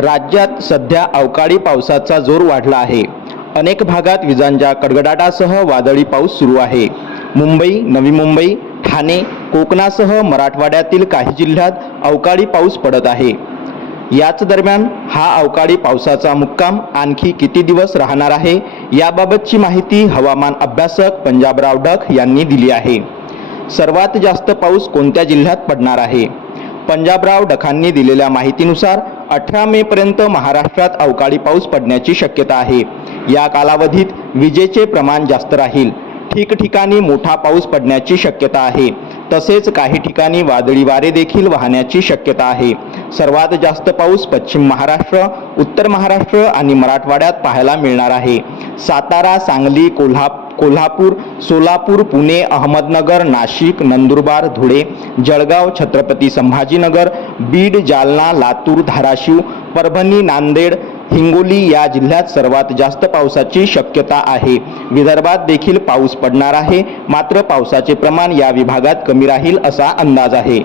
राज्यात सध्या अवकाळी पावसाचा जोर वाढला आहे. अनेक भागात विजांच्या कडगडाटासह वादळी पाऊस सुरू आहे. मुंबई नवी मुंबई ठाणे कोकणासह मराठवाड्यातील काही जिल्ह्यात अवकाळी पाऊस पडत आहे. याच दरम्यान हा अवकाळी पावसाचा मुक्काम आणखी किती दिवस राहणार आहे याबाबतची माहिती हवामान अभ्यासक पंजाबराव डक यांनी दिली आहे. सर्वात जास्त पाऊस कोणत्या जिल्ह्यात पडणार आहे? पंजाबराव डखांनी दिलेल्या माहितीनुसार अठरा मे पर्यंत महाराष्ट्रात अवकाळी पाऊस पडण्याची शक्यता आहे. या कालावधीत विजेचे प्रमाण जास्त राहील. ठिकठिकाणी मोठा पाऊस पडण्याची शक्यता आहे. तसेच काही ठिकाणी वादळी वारे देखील वाहण्याची शक्यता आहे. सर्वात जास्त पाऊस पश्चिम महाराष्ट्र उत्तर महाराष्ट्र आणि मराठवाड्यात पाहायला मिळणार आहे. सातारा सांगली कोल्हा कोल्हापूर सोलापूर पुणे अहमदनगर नाशिक नंदुरबार धुळे जळगाव छत्रपती संभाजीनगर बीड जालना लातूर धाराशिव परभणी नांदेड हिंगोली या जिल्ह्यात सर्वात जास्त पावसाची शक्यता आहे. विदर्भात देखील पाऊस पडणार आहे मात्र पावसाचे प्रमाण या विभागात कमी राहील असा अंदाज आहे.